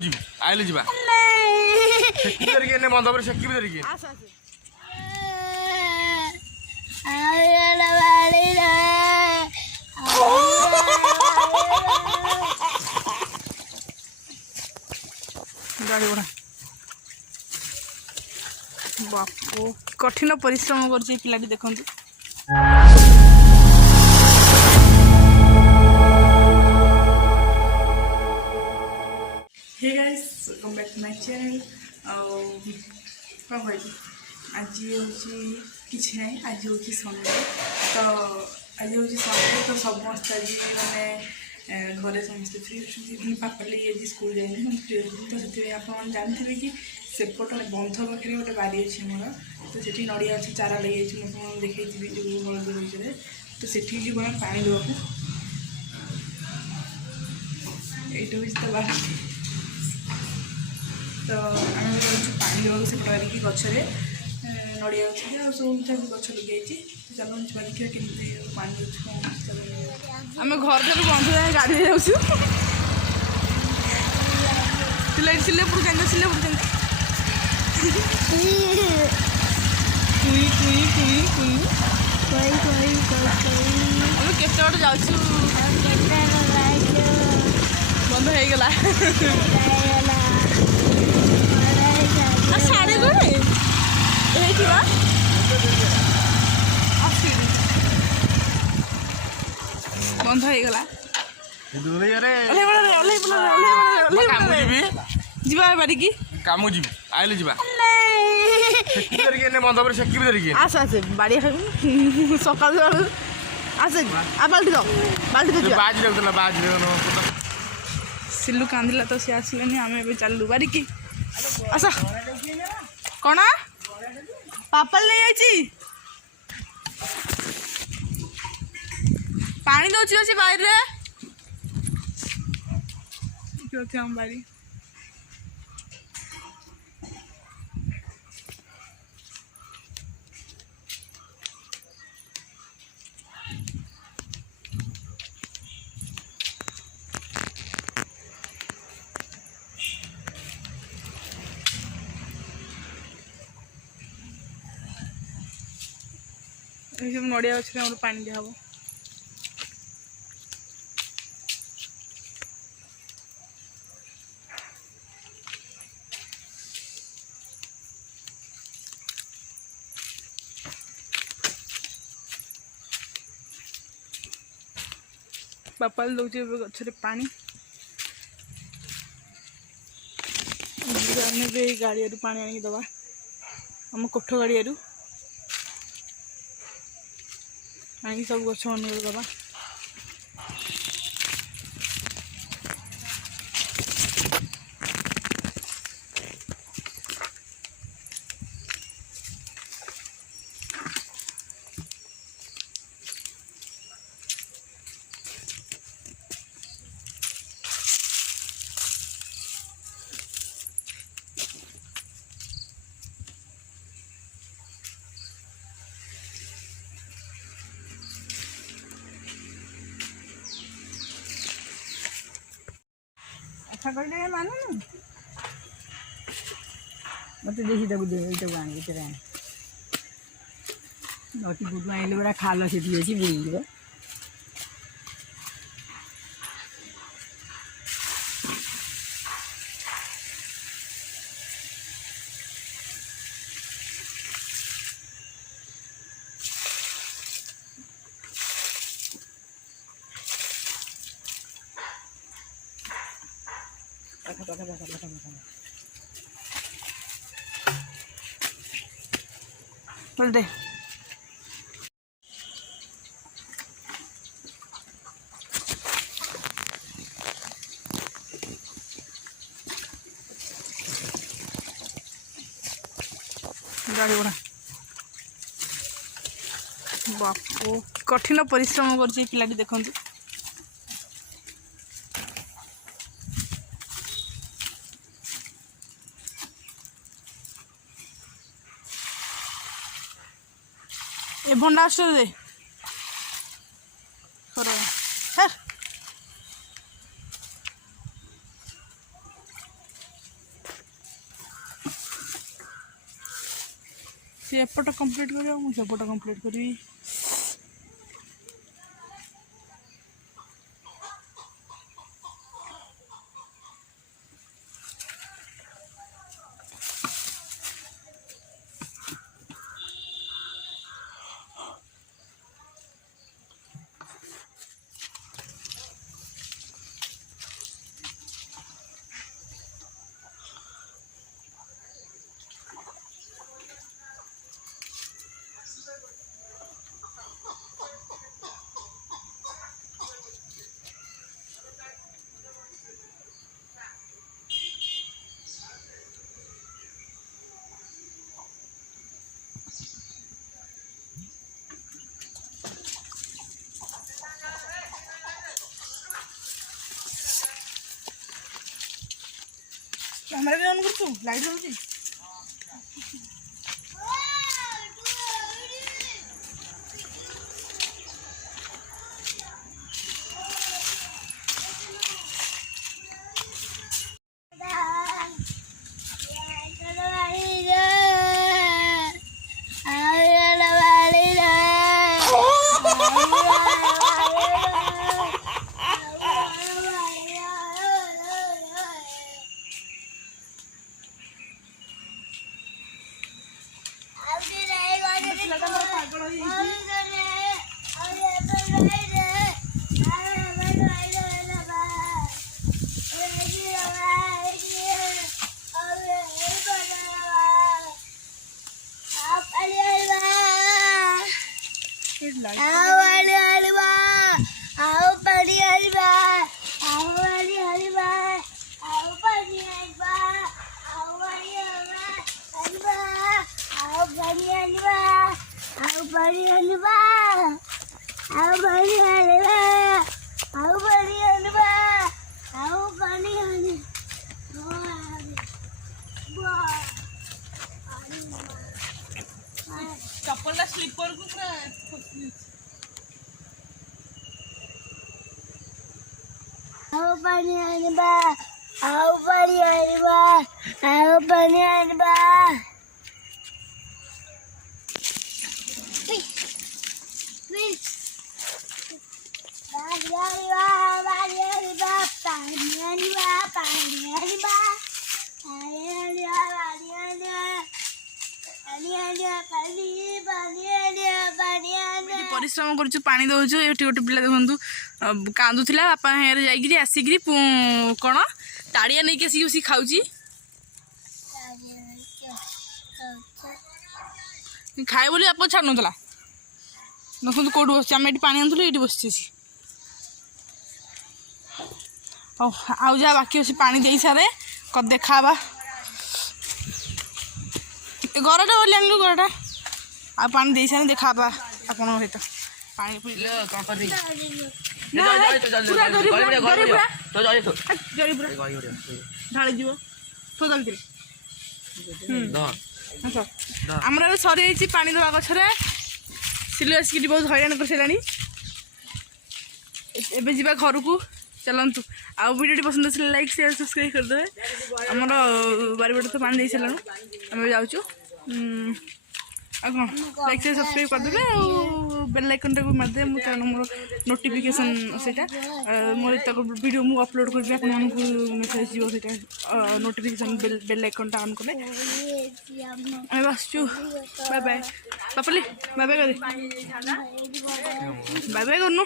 आइले जीवा सेकी धरिके ने बंद पर सेकी धरिके आस आस गाड़ी बड़ा बापू कठिन परिश्रम कर पिलाटी देखु hey guys welcome back to my channel कौन कह आज हूँ किसी ना आज हूँ संडे तो आज हूँ संडे तो समस्त आज मैंने घरे समस्त फ्री अच्छे पापा लगे आज स्कूल जाए फ्री तो से आप जानते कि सेपट बंध पाखे गोटे बारी अच्छी मोर तो से नड़िया अच्छी चारा लगे मुझे देखी जो हलदी बगीचे तो सेठी जी पानी देवाक ये तो बारी तो आम पानी देवाक से पटारिकी गचरे नड़िया गच सब गच लगे चलो देखिए केमती पानी आम घर ठार बंध जाए गाड़ी जाऊँ सिले सिलेपुर केन्द्र सिलेपुर केन्द्र आम केत बाट जाऊँ बंद हो गला साढ़े गोटे बंद हो गला जीवा बारिकी काम जी आइले जीवा सेकी धरिके ने बंद पर सेकी धरिके आस आस बाड़ी सकाल आस आ बाल्टी दो बाज लगला बाज सिल्लू कांदिला तो सी आसलानी आम ए चलू बारिकी आस कौन पापल नहीं जाइए पानी दौची अच्छी बाहर हम बारी सब नड़िया गचर पानी दिया हम बापा दौचे गचर पानी गाड़िया पानी आनिक दबा आम कोठ गाड़िया आनी सब गछ मन दबा अच्छा कहले मानू मत देखी तक दे आन भितर नटी बुटू आइले बड़ा खाल से अच्छी बुड़ी बोल दे गाड़ी बड़ा बापू कठिन परिश्रम कर पिलाटी देखु ए भंडा दे सी एपट कंप्लीट कर सेपट कंप्लीट करी कैमरा भी ऑन कर तू लाइट जलुची चप्पल स्लीपर को Aku pani anba, aku pani anba, aku pani anba. Wih, pani anba, pani anba, pani anba, pani anba, pani anba, pani anba, pani anba, pani anba, pani anba. परिश्रम करूँ पानी दौचु ये गोटे पिला देखु कांदुला बापा हेरे जाकि आसिक कौन ताड़िया नहीं आसिक खाऊ खाए बोली आप छाड़ू देखो कौट बस आम ये पा आनुलु ये बस आउ जहाँ बाकी अच्छे पा दे सारे देखा गरटा बोली आनलु गरटा आ पा दे सारे देखा आप सहित पानी ढाली जीव आमर सरी पा दवा गचर सिलु आसिक बहुत हैरान कर सारे एवं जा घर को चलतु आउ वीडियो पसंद आसे लाइक शेयर सब्सक्राइब करदे आमर बारिपटे तो पानी दे सारे आम जाऊँ लाइक शेयर सब्सक्राइब करदे बेल आइकन टाक मारदे कारण मोर नोटिफिकेशन से मोर वीडियो मु अपलोड करी आप मेसेज जीव से नोटिफिकेशन बेल आइकन टा ऑन कले आम आसचु बाय बाय पापली बाय बाय कर बाय बाय करनु